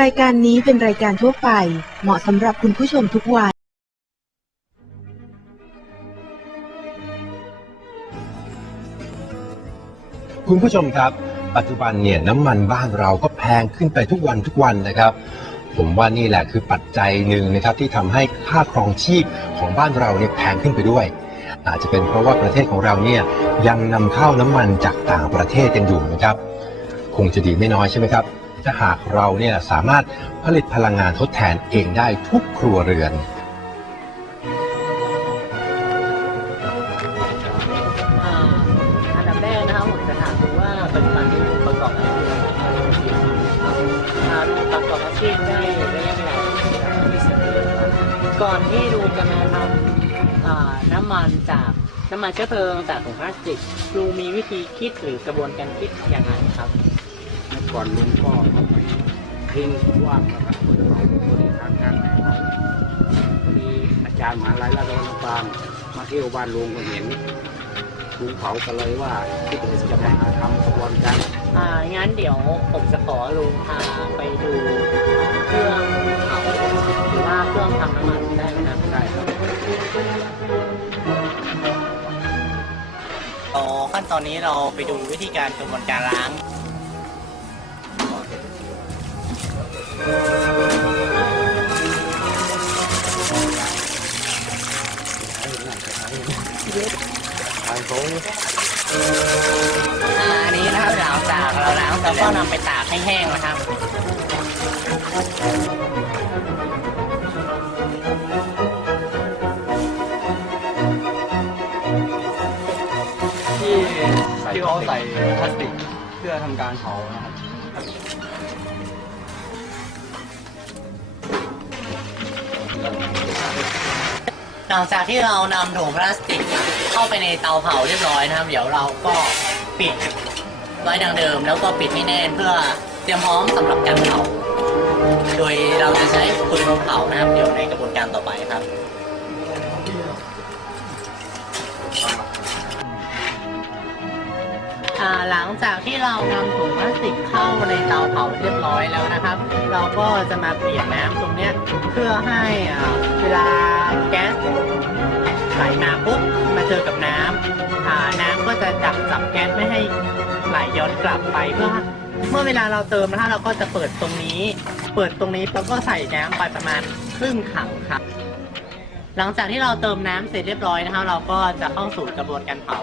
รายการนี้เป็นรายการทั่วไป เหมาะสำหรับคุณผู้ชมทุกวัย คุณผู้ชมครับ ปัจจุบันเนี่ยน้ำมันบ้านเราก็แพงขึ้นไปทุกวันทุกวันนะครับ ผมว่านี่แหละคือปัจจัยหนึ่งนะครับที่ทำให้ค่าครองชีพของบ้านเราเนี่ยแพงขึ้นไปด้วย อาจจะเป็นเพราะว่าประเทศของเราเนี่ยยังนำเข้าน้ำมันจากต่างประเทศกันอยู่นะครับ คงจะดีไม่น้อยใช่ไหมครับ ถ้าหากเราเนี่ยสามารถผลิตพลังงานทดแทนเองได้ทุกครัวเรือน อ่าอันดับแรกนะครับผมจะถามดูว่าปัจจุบันนี้ลุงประกอบอาชีพอะไรครับอ่าลุงประกอบอาชีพได้ระยะเวลากี่ปีแล้วก่อนที่ลุงจะมาทำอ่าน้ำมันจากน้ำมันเชื้อเพลิงจากถุงพลาสติกลุงมีวิธีคิดหรือกระบวนการคิดอย่างไรครับ ก่อนลุงก็เอาไปทิ้งว่างนะครับเราคนทางการไหนเขาพอดีอาจารย์มหาลัยราชบัณฑิตมาเที่ยวบ้านลุงก็เห็นลุงเขาก็เลยว่าคิดว่จะมาทำกระบวนการอ่างั้นเดี๋ยวผมจะขอลุงพาไปดูเครื่องเผาหรือว่าเครื่องทำน้ำมันได้ไหมครับได้ครับต่อขั้นตอนนี้เราไปดูวิธีการกระบวนการล้าง อ่าอันนี้นะครับหลังจากเราล้างแล้วก็นำไปตากให้แห้งนะครับ ที่ที่เขาใส่พลาสติกเพื่อทำการเผานะครับ หลังจากที่เรานำถุงพลาสติกเข้าไปในเตาเผาเรียบร้อยนะครับ เดี๋ยวเราก็ปิดไว้ดังเดิม แล้วก็ปิดให้แน่นเพื่อเตรียมพร้อมสำหรับการเผา โดยเราจะใช้ปืนเผานะครับ เดี๋ยวในกระบวนการต่อไปครับ ลังจากที่เรานำถุงพลาสติกเข้าในเตาเผาเรียบร้อยแล้วนะครับ เราก็จะมาเปลี่ยนน้ำตรงเนี้ยเพื่อให้เวลาแก๊สไหลมาปุ๊บมาเจอกับน้ำอ่าน้ำก็จะดักจับแก๊สไม่ให้ไหลย้อนกลับไปเพื่อเมื่อเวลาเราเติมนะคะเราก็จะเปิดตรงนี้ เปิดตรงนี้แล้วก็ใส่น้ำไปประมาณครึ่งถังครับ หลังจากที่เราเติมน้ำเสร็จเรียบร้อยนะครับเราก็จะเข้าสู่กระบวนการเผา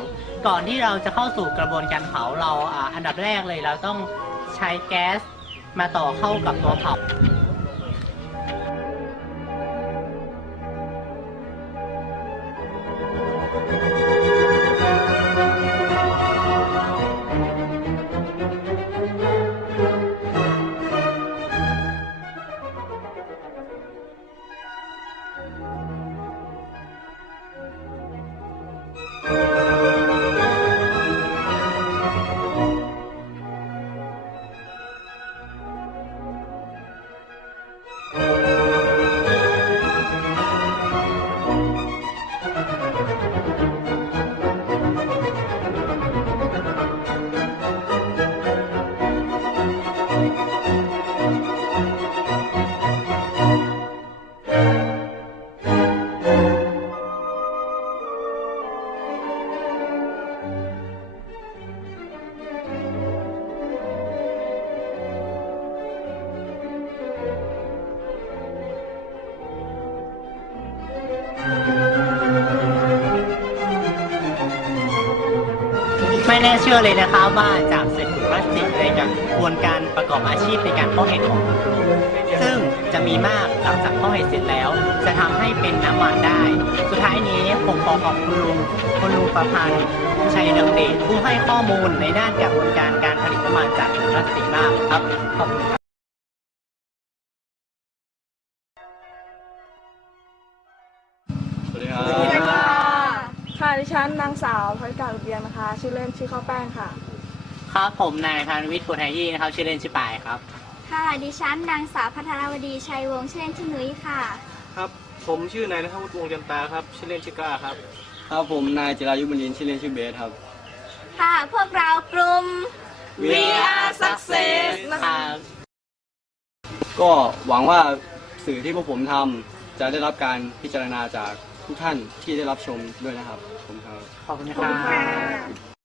ก่อนที่เราจะเข้าสู่กระบวนการเผาเราอ,อันดับแรกเลยเราต้องใช้แก๊สมาต่อเข้ากับตัวเผาไม่ แน่เชื่อเลยนะครับว่าจากเศษถุงพลาสติกในการกระบวนการประกอบอาชีพในการเพาะเห็ดของคุณลุงซึ่งจะมีมากหลังจากเพาะเห็ดเสร็จแล้ว จะทำให้เป็นน้ำมันได้ สุดท้ายนี้ผมขอขอบคุณลุงคุณลุงประพันธ์ชัยดังเดชผู้ให้ข้อมูลในด้านกระบวนการการผลิตน้ำมันจากถุงพลาสติกมากครับขอบคุณ ฉันนางสาวพริการอุเบียงนะคะ ชื่อเล่นชื่อข้าวแป้งค่ะ ครับผมนายพานุวิทย์โพธายี่นะครับชื่อเล่นชื่อปายครับ ค่ะ ดิฉันนางสาวพัทรวดีชัยวงศ์ชื่อเล่นชื่อนุ้ยค่ะ ครับ ผมชื่อนายนัทวุฒิวงศ์จันตาครับ ชื่อเล่นชื่อกล้าครับ ครับผมนายจิรายุบรรยินทร์ชื่อเล่นชื่อเบสครับ ค่ะ พวกเรากลุ่ม We are success อ่าก็หวังว่าสื่อที่พวกผมทำจะได้รับการพิจารณาจาก ทุกท่านที่ได้รับชมด้วยนะครับ ผมครับ ขอบคุณครับ